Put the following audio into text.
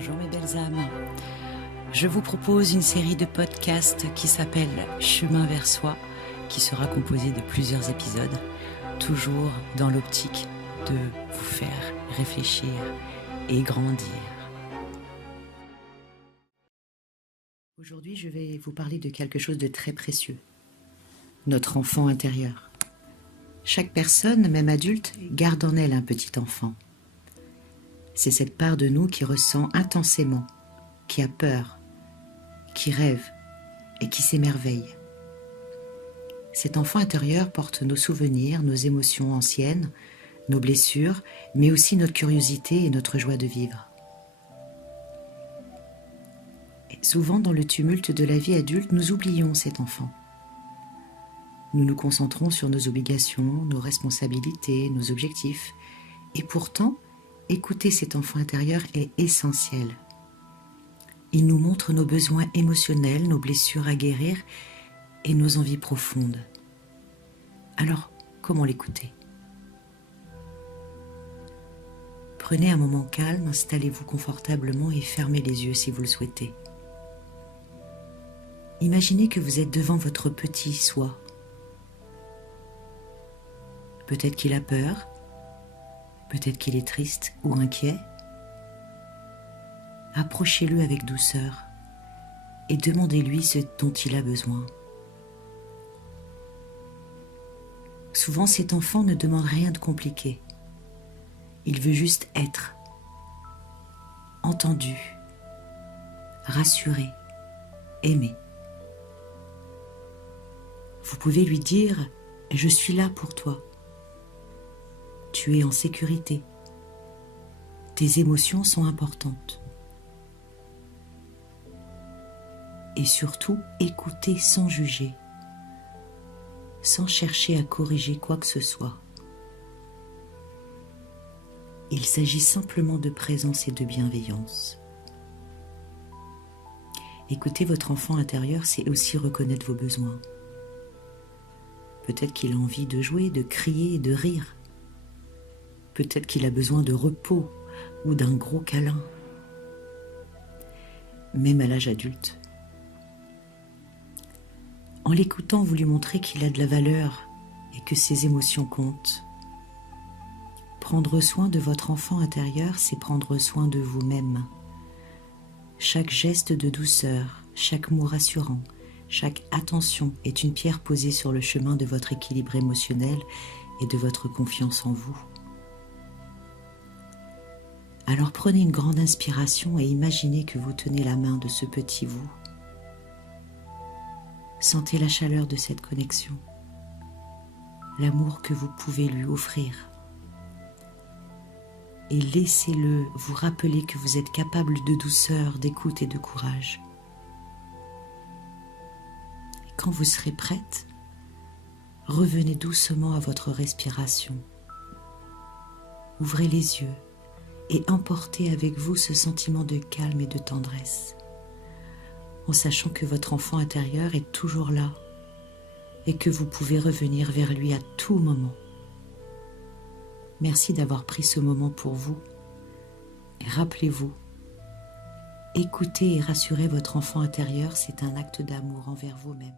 Bonjour mes belles âmes. Je vous propose une série de podcasts qui s'appelle Chemin vers soi, qui sera composée de plusieurs épisodes, toujours dans l'optique de vous faire réfléchir et grandir. Aujourd'hui, je vais vous parler de quelque chose de très précieux, notre enfant intérieur. Chaque personne, même adulte, garde en elle un petit enfant. C'est cette part de nous qui ressent intensément, qui a peur, qui rêve et qui s'émerveille. Cet enfant intérieur porte nos souvenirs, nos émotions anciennes, nos blessures, mais aussi notre curiosité et notre joie de vivre. Et souvent, dans le tumulte de la vie adulte, nous oublions cet enfant. Nous nous concentrons sur nos obligations, nos responsabilités, nos objectifs. Et pourtant, écouter cet enfant intérieur est essentiel. Il nous montre nos besoins émotionnels, nos blessures à guérir et nos envies profondes. Alors, comment l'écouter ? Prenez un moment calme, installez-vous confortablement et fermez les yeux si vous le souhaitez. Imaginez que vous êtes devant votre petit soi. Peut-être qu'il a peur, peut-être qu'il est triste ou inquiet. Approchez-le avec douceur et demandez-lui ce dont il a besoin. Souvent, cet enfant ne demande rien de compliqué. Il veut juste être entendu, rassuré, aimé. Vous pouvez lui dire « Je suis là pour toi ». Tu es en sécurité. Tes émotions sont importantes. Et surtout, écoutez sans juger, sans chercher à corriger quoi que ce soit. Il s'agit simplement de présence et de bienveillance. Écouter votre enfant intérieur, c'est aussi reconnaître vos besoins. Peut-être qu'il a envie de jouer, de crier et de rire. Peut-être qu'il a besoin de repos ou d'un gros câlin. Même à l'âge adulte. En l'écoutant, vous lui montrez qu'il a de la valeur et que ses émotions comptent. Prendre soin de votre enfant intérieur, c'est prendre soin de vous-même. Chaque geste de douceur, chaque mot rassurant, chaque attention est une pierre posée sur le chemin de votre équilibre émotionnel et de votre confiance en vous. Alors prenez une grande inspiration et imaginez que vous tenez la main de ce petit vous. Sentez la chaleur de cette connexion, l'amour que vous pouvez lui offrir. Et laissez-le vous rappeler que vous êtes capable de douceur, d'écoute et de courage. Quand vous serez prête, revenez doucement à votre respiration. Ouvrez les yeux et emportez avec vous ce sentiment de calme et de tendresse, en sachant que votre enfant intérieur est toujours là et que vous pouvez revenir vers lui à tout moment. Merci d'avoir pris ce moment pour vous. Et rappelez-vous, écoutez et rassurez votre enfant intérieur, c'est un acte d'amour envers vous-même.